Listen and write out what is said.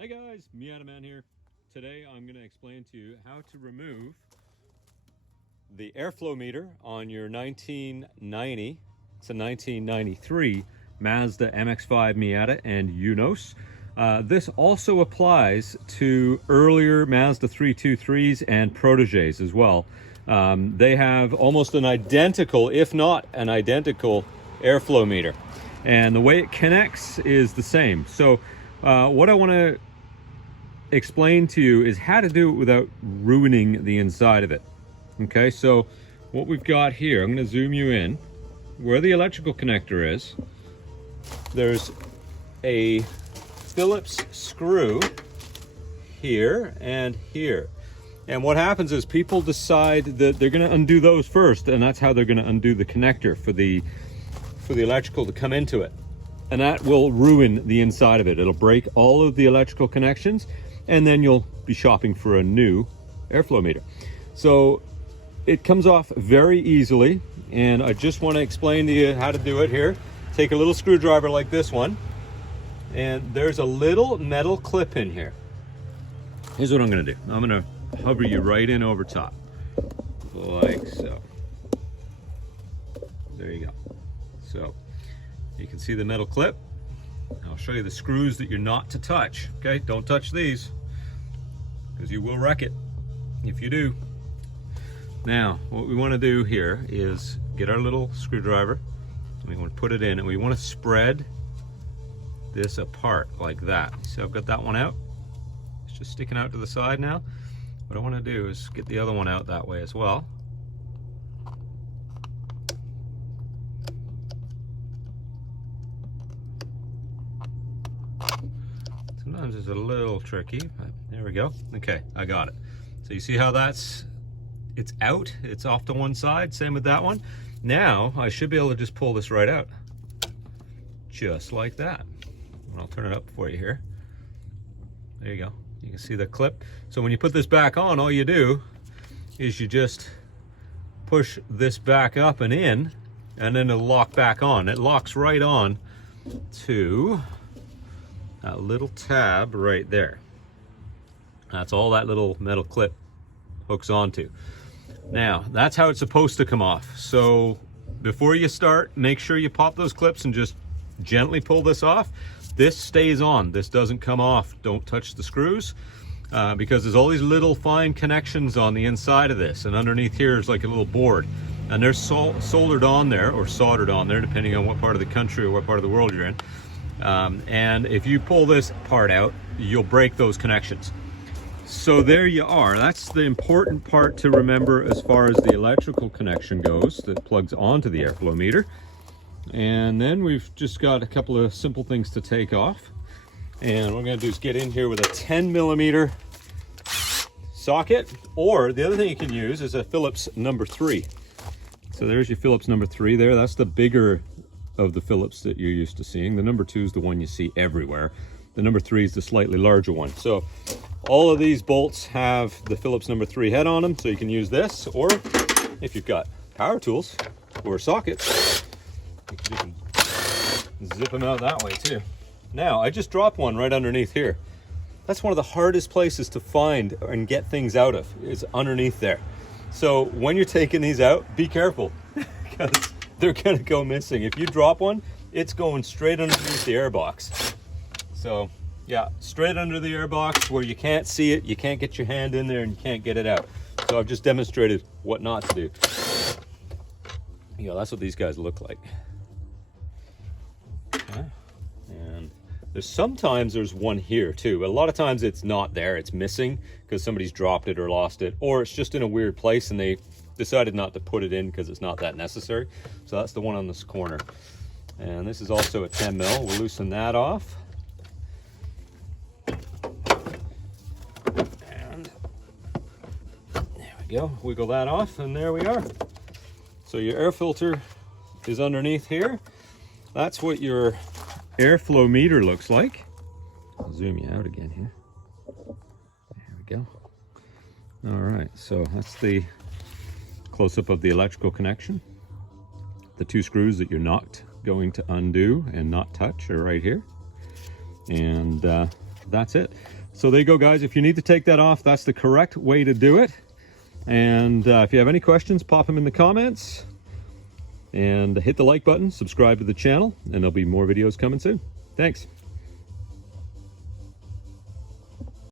Hey guys, Miata Man here. Today I'm going to explain to you how to remove the airflow meter on your 1990, it's a 1993 Mazda MX-5 Miata and Unos. This also applies to earlier Mazda 323s and Proteges as well. They have almost an identical, if not an identical, airflow meter. And the way it connects is the same. So what I want to explain to you is how to do it without ruining the inside of it. Okay, so what we've got here, I'm going to zoom you in. Where the electrical connector is, there's a Phillips screw here and here. And what happens is people decide that they're going to undo those first, and that's how they're going to undo the connector for the electrical to come into it. And that will ruin the inside of it. It'll break all of the electrical connections, and then you'll be shopping for a new airflow meter. So it comes off very easily, and I just want to explain to you how to do it here. Take a little screwdriver like this one, and there's a little metal clip in here. Here's what I'm going to do. I'm going to hover you right in over top, like so. There you go. So you can see the metal clip. I'll show you the screws that you're not to touch. Okay, don't touch these, because you will wreck it if you do. Now, what we want to do here is get our little screwdriver. We want to put it in, and we want to spread this apart like that. See, I've got that one out. It's just sticking out to the side now. What I want to do is get the other one out that way as well. Sometimes it's a little tricky, but there we go. Okay, I got it. So you see how it's out, it's off to one side, same with that one. Now I should be able to just pull this right out, just like that. And I'll turn it up for you here. There you go. You can see the clip. So when you put this back on, all you do is you just push this back up and in, and then it'll lock back on. It locks right on to that little tab right there. That's all that little metal clip hooks onto. Now, that's how it's supposed to come off. So before you start, make sure you pop those clips and just gently pull this off. This stays on. This doesn't come off. Don't touch the screws, because there's all these little fine connections on the inside of this, and underneath here is like a little board, and they're soldered on there, or soldered on there, depending on what part of the country or what part of the world you're in. And if you pull this part out, you'll break those connections. So there you are. That's the important part to remember as far as the electrical connection goes that plugs onto the airflow meter. And then we've just got a couple of simple things to take off. And what we're going to do is get in here with a 10mm socket, or the other thing you can use is a Phillips number 3. So there's your Phillips number 3 there. That's the bigger of the Phillips that you're used to seeing. The number 2 is the one you see everywhere. The number 3 is the slightly larger one. So all of these bolts have the Phillips number 3 head on them, so you can use this, or if you've got power tools or sockets, you can zip them out that way too. Now, I just dropped one right underneath here. That's one of the hardest places to find and get things out of, is underneath there. So when you're taking these out, be careful, because they're gonna go missing. If you drop one, it's going straight underneath the airbox. So yeah, straight under the airbox where you can't see it, you can't get your hand in there, and you can't get it out. So I've just demonstrated what not to do. You know, that's what these guys look like. Okay. And sometimes there's one here too, but a lot of times it's not there, it's missing because somebody's dropped it or lost it, or it's just in a weird place and they decided not to put it in because it's not that necessary. So that's the one on this corner. And this is also a 10mm. We'll loosen that off. And there we go. Wiggle that off, and there we are. So your air filter is underneath here. That's what your airflow meter looks like. I'll zoom you out again here. There we go. All right, so that's the close-up of the electrical connection. The 2 screws that you're not going to undo and not touch are right here. And that's it. So there you go, guys. If you need to take that off, that's the correct way to do it. And if you have any questions, pop them in the comments. And hit the like button, subscribe to the channel, and there'll be more videos coming soon. Thanks.